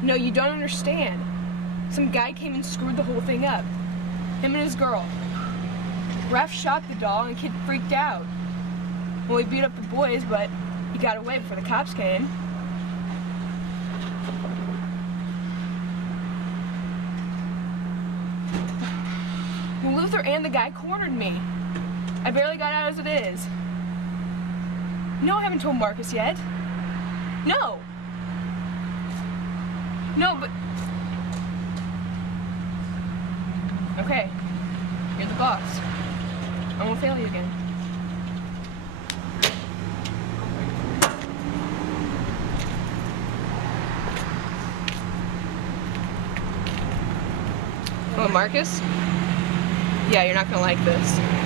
No, you don't understand. Some guy came and screwed the whole thing up. Him and his girl. Ref shot the doll and the kid freaked out. Well, he beat up the boys, but he got away before the cops came. Well, Luther and the guy cornered me. I barely got out as it is. No, I haven't told Marcus yet. No. No, but... Okay. You're the boss. I won't fail you again. Hello, Marcus? Yeah, you're not gonna like this.